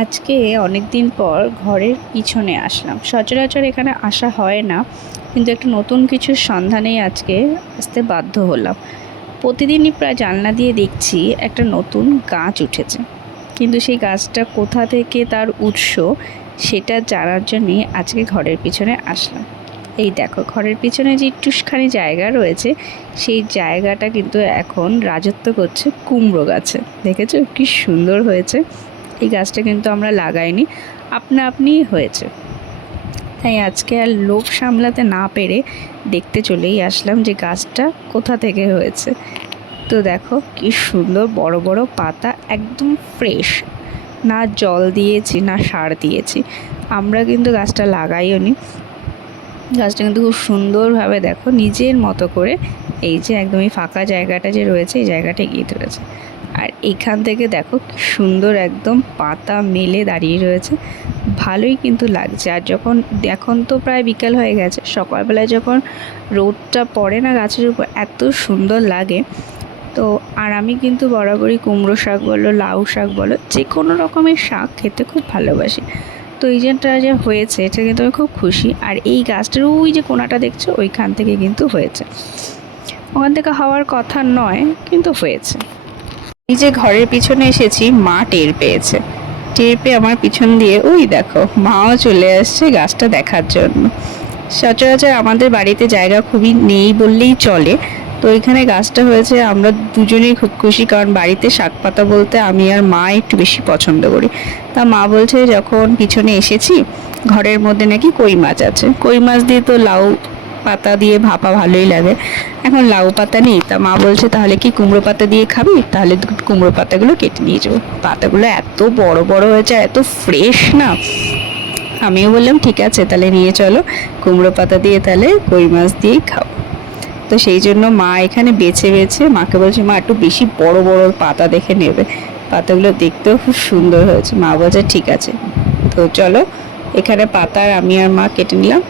আজকে অনেক দিন পর ঘরের পিছনে আসলাম। সচরাচর এখানে আসা হয় না, কিন্তু একটা নতুন কিছুর সন্ধানেই আজকে আসতে বাধ্য হলাম। প্রতিদিনই প্রায় জানলা দিয়ে দেখছি একটা নতুন গাছ উঠেছে, কিন্তু সেই গাছটা কোথা থেকে তার উৎস সেটা জানার জন্যই আজকে ঘরের পিছনে আসলাম। এই দেখো, ঘরের পিছনে যে একটুখানি জায়গা রয়েছে, সেই জায়গাটা কিন্তু এখন রাজত্ব করছে কুমড়ো গাছে। দেখেছো কি সুন্দর হয়েছে। এই গাছটা কিন্তু আমরা লাগাইনি, আপনা আপনিই হয়েছে। তাই আজকে আর লোভ সামলাতে না পেরে দেখতে চলেই আসলাম যে গাছটা কোথা থেকে হয়েছে। তো দেখো কি সুন্দর বড় বড় পাতা, একদম ফ্রেশ, না জল দিয়েছি না সার দিয়েছি। আমরা কিন্তু গাছটা লাগাইও নি, গাছটা কিন্তু খুব সুন্দরভাবে দেখো নিজের মতো করে এই যে একদম এই ফাঁকা জায়গাটা যে রয়েছে এই জায়গাটা এগিয়ে ধরেছে। আর এখান থেকে দেখো কি সুন্দর একদম পাতা মেলে দাঁড়িয়ে রয়েছে, ভালোই কিন্তু লাগছে। আর যখন এখন তো প্রায় বিকাল হয়ে গেছে, সকালবেলায় যখন রোদটা পড়ে না গাছের উপর, এত সুন্দর লাগে। তো আর আমি কিন্তু বরাবরই কুমড়ো শাক বলো, লাউ শাক বলো, যে কোনো রকমের শাক খেতে খুব ভালোবাসি। তো এই যেটা যে হয়েছে এটা কিন্তু আমি খুব খুশি। আর এই গাছটার ওই যে কোনাটা দেখছো, ওইখান থেকে কিন্তু হয়েছে, ওখান থেকে হওয়ার কথা নয় কিন্তু হয়েছে। এই যে ঘরের পিছনে এসেছি, মা টের পেয়েছে, টের পেয়ে আমার পিছন দিয়ে ওই দেখো মাও চলে আসছে গাছটা দেখার জন্য। সচরাচর আমাদের বাড়িতে জায়গা খুবই নেই বললেই চলে, তো এখানে গাছটা হয়েছে, আমরা দুজনেই খুব খুশি। কারণ বাড়িতে শাক পাতা বলতে আমি আর মা একটু বেশি পছন্দ করি। তা মা বলছে যখন পিছনে এসেছি, ঘরের মধ্যে নাকি কই মাছ আছে, কই মাছ দিয়ে তো লাউ পাতা দিয়ে ভাপা ভালোই লাগে। এখন লাউ পাতা নেই, তা মা বলছে তাহলে কি কুমড়ো পাতা দিয়ে খাবি, তাহলে কুমড়ো পাতাগুলো কেটে নিয়ে যাবো। পাতাগুলো এত বড় বড় হয়েছে, এত ফ্রেশ না। আমিও বললাম ঠিক আছে তাহলে নিয়ে চলো, কুমড়ো পাতা দিয়ে তাহলে কই মাছ দিয়েই খাও। তো সেই জন্য মা এখানে বেছে বেছে, মাকে বলছে মা একটু বেশি বড় বড় পাতা দেখে নেবে, পাতাগুলো দেখতেও খুব সুন্দর হয়েছে। মা বলছে ঠিক আছে। তো চলো, এখানে পাতা আমি আর মা কেটে নিলাম।